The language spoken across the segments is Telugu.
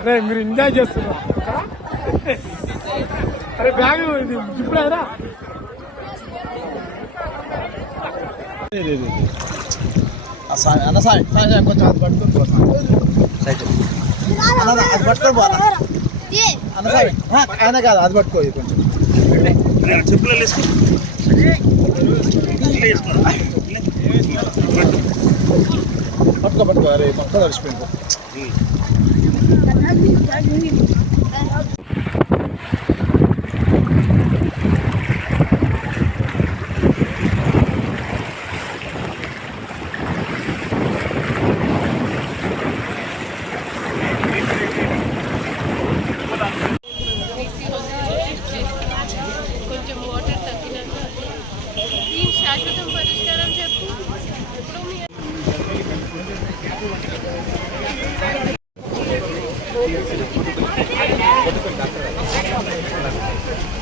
అరే మీరు ఎంజాయ్ చేస్తున్నారు. అరే బ్యాగ్ ఇప్పుడు అన్న సాయం కొంచెం అది పట్టుకొని పోతాను సైకిల్ అది పట్టుకొని పోతా అన్న సాయం ఆయన కాదు అది పట్టుకోదు కొంచెం చెప్పులు పట్టుకో అరే మొత్తం తడిచిపోయింది. కొంచెం వాటర్ తగ్గినాక ఈ శాశ్వతం పరిష్కారం చెప్పు.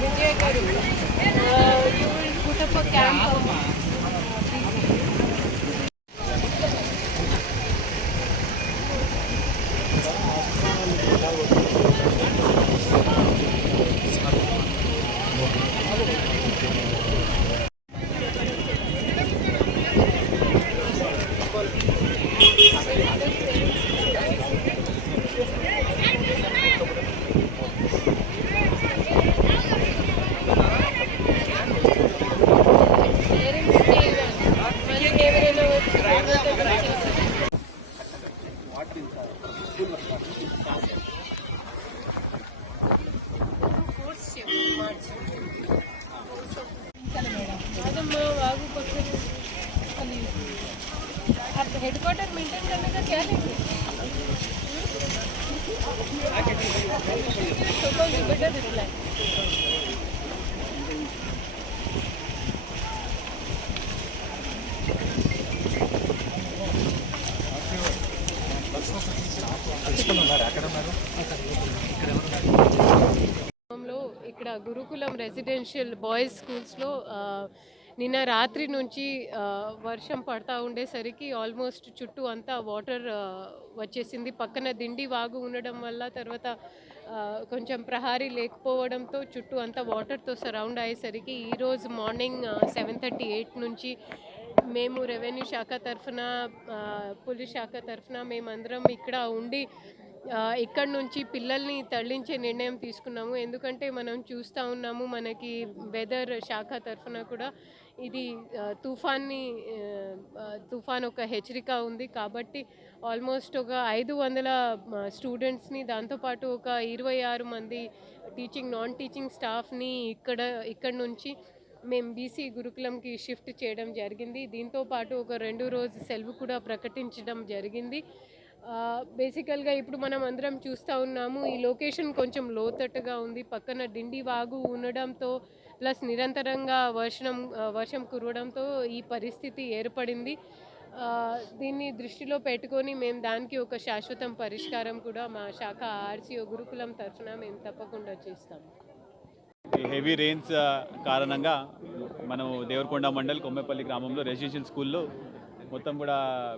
విజయ్ గారు you will put up a camp. Headquarter maintain करने का क्या लेंगे? बेटर रिप्लाई ఇక్కడ గురుకులం రెసిడెన్షియల్ బాయ్స్ స్కూల్స్లో నిన్న రాత్రి నుంచి వర్షం పడతా ఉండేసరికి ఆల్మోస్ట్ చుట్టూ అంతా వాటర్ వచ్చేసింది. పక్కన దిండి వాగు ఉండడం వల్ల తర్వాత కొంచెం ప్రహారీ లేకపోవడంతో చుట్టూ అంతా వాటర్తో సరౌండ్ అయ్యేసరికి ఈరోజు మార్నింగ్ 7:38 నుంచి మేము రెవెన్యూ శాఖ తరఫున పోలీస్ శాఖ తరఫున మేమందరం ఇక్కడ ఉండి ఇక్కడ నుంచి పిల్లల్ని తరలించే నిర్ణయం తీసుకున్నాము. ఎందుకంటే మనం చూస్తూ ఉన్నాము మనకి వెదర్ శాఖ తరఫున కూడా ఇది తుఫాన్ ఒక హెచ్చరిక ఉంది. కాబట్టి ఆల్మోస్ట్ ఒక 500 స్టూడెంట్స్ని దాంతోపాటు ఒక 26 మంది నాన్ టీచింగ్ స్టాఫ్ని ఇక్కడ నుంచి మేము బీసీ గురుకులంకి షిఫ్ట్ చేయడం జరిగింది. దీంతోపాటు ఒక 2 రోజు సెలవు కూడా ప్రకటించడం జరిగింది. బేసికల్గా ఇప్పుడు మనం అందరం చూస్తూ ఉన్నాము ఈ లొకేషన్ కొంచెం లోతట్టుగా ఉంది. పక్కన డిండి వాగు ఉండడంతో ప్లస్ నిరంతరంగా వర్షం కురవడంతో ఈ పరిస్థితి ఏర్పడింది. దీన్ని దృష్టిలో పెట్టుకొని మేము దానికి ఒక శాశ్వతం పరిష్కారం కూడా మా శాఖ ఆర్సీఓ గురుకులం తరఫున మేము తప్పకుండా చేస్తాము. హెవీ రెయిన్స్ కారణంగా మనం దేవరకొండ మండల్ కొమ్మేపల్లి గ్రామంలో రెసిడెన్షియల్ స్కూల్లో మొత్తం కూడా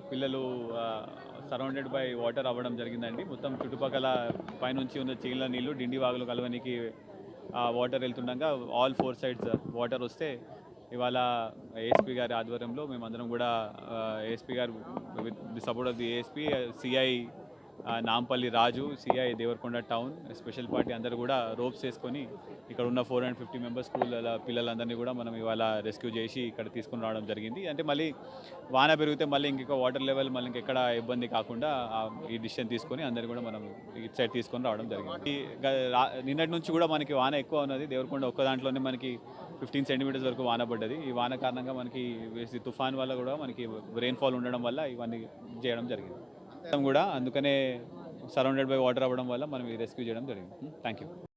పిల్లలు సరౌండెడ్ బై వాటర్ అవ్వడం జరిగిందండి. మొత్తం చుట్టుపక్కల పైనుంచి ఉన్న చీల నీళ్లు డిండి వాగులు కలవనికి వాటర్ వెళ్తుండగా ఆల్ 4 సైడ్స్ వాటర్ వస్తే ఇవాళ ఏఎస్పీ గారి ఆధ్వర్యంలో మేమందరం కూడా ఏఎస్పీ గారు with the support of the ASP CI Nampally Raju, CI Devarakonda town special party అందరూ కూడా రోప్స్ వేసుకొని ఇక్కడ ఉన్న 450 మెంబర్స్ స్కూల్ పిల్లలందరినీ కూడా మనం ఇవాళ రెస్క్యూ చేసి ఇక్కడ తీసుకుని రావడం జరిగింది. అంటే మళ్ళీ వాన పెరిగితే మళ్ళీ ఇంకొక వాటర్ లెవెల్ మళ్ళీ ఇంకెక్కడ ఇబ్బంది కాకుండా ఈ డిసిషన్ తీసుకొని అందరినీ కూడా మనం ఇటు సైడ్ తీసుకొని రావడం జరిగింది. నిన్నటి నుంచి కూడా మనకి వాన ఎక్కువ ఉన్నది. దేవరకొండ ఒక్క దాంట్లోనే మనకి 15 సెంటీమీటర్స్ వరకు వాన పడ్డది. ఈ వాన కారణంగా మనకి తుఫాన్ వల్ల కూడా మనకి రెయిన్ఫాల్ ఉండడం వల్ల ఇవన్నీ చేయడం జరిగింది కూడా. అందుకనే సరౌండెడ్ బై వాటర్ అవ్వడం వల్ల మనం రెస్క్యూ చేయడం జరిగింది. Thank you.